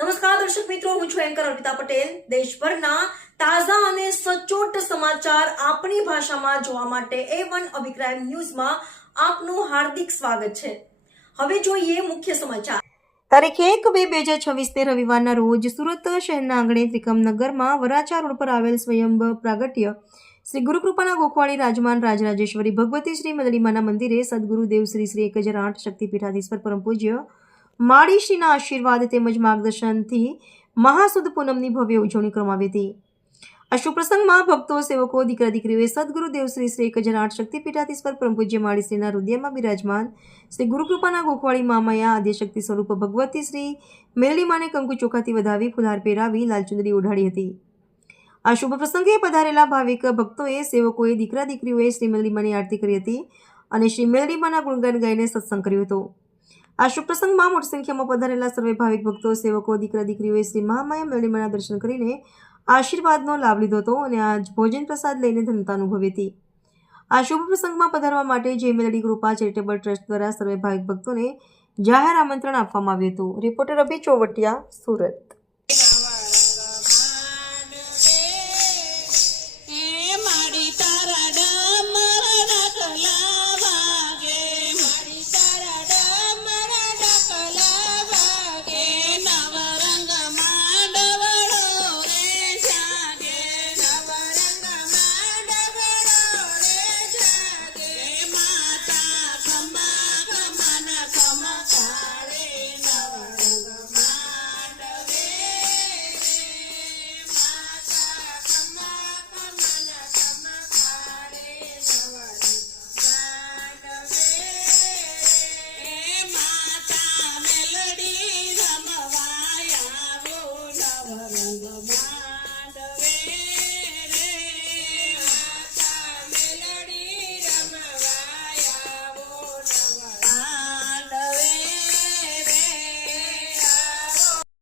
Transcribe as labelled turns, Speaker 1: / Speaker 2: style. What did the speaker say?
Speaker 1: નમસ્કાર, દર્શક મિત્રો, હું છું એન્કર અર્પિતા પટેલ. દેશભરના તાજા અને સચોટ સમાચાર આપણી ભાષામાં જોવા માટે એ વન અભિપ્રાય ન્યૂઝમાં આપનું હાર્દિક સ્વાગત છે. હવે જોઈએ મુખ્ય સમાચાર. તારીખ એક બે બે હજાર છવ્વીસને રવિવારના રોજ સુરત શહેરના આંગણે ત્રિકમનગરમાં વરાછા રોડ પર આવેલ સ્વયંભ પ્રાગટ્ય શ્રી ગુરુકૃપાના ગોખવાળી રાજમાન રાજરાજેશ્વરી ભગવતી શ્રી મદડીમાના મંદિરે સદગુરુદેવ શ્રી શ્રી એક હજાર આઠ શક્તિપીઠાધીશ્વર પરમ પૂજ્ય માળીશ્રીના આશીર્વાદ તેમજ માર્ગદર્શનથી મહાસુદ પૂનમની ભવ્ય ઉજવણી કરવામાં આવી હતી. આ શુભ પ્રસંગમાં ભક્તો, સેવકો, દીકરા, દીકરીઓએ સદગુરુદેવ શ્રી શ્રી એક હજાર આઠ શક્તિપીઠાધીશ્વર પરમ પૂજ્ય માળીશ્રીના હૃદયમાં બિરાજમાન શ્રી ગુરુકૃપાના ગોખવાળી મામાયા આદ્યશક્તિ સ્વરૂપ ભગવતી શ્રી મેલડીમાને કંકુ ચોખાથી વધાવી ફુલાર પહેરાવી લાલચુંદડી ઓઢાડી હતી. આ શુભ પ્રસંગે પધારેલા ભાવિક ભક્તોએ, સેવકોએ, દીકરા, દીકરીઓએ શ્રી મેલડીમાની આરતી કરી હતી અને શ્રી મેલડીમાના ગુણગાન ગાઈને સત્સંગ કર્યો હતો. આ શુભ પ્રસંગમાં મોટી સંખ્યામાં પધારેલા સર્વે ભાવિક ભક્તો, સેવકો, દીકરા, દીકરીઓએ શ્રી મહામાયા મેળીમાના દર્શન કરીને આશીર્વાદનો લાભ લીધો હતો અને આજ ભોજન પ્રસાદ લઈને ધનતા અનુભવી હતી. આ શુભ પ્રસંગમાં પધારવા માટે જે મેલડી કૃપા ચેરિટેબલ ટ્રસ્ટ દ્વારા સર્વે ભાવિક ભક્તોને જાહેર આમંત્રણ આપવામાં આવ્યું હતું. રિપોર્ટર અભિ ચોવટિયા, સુરત.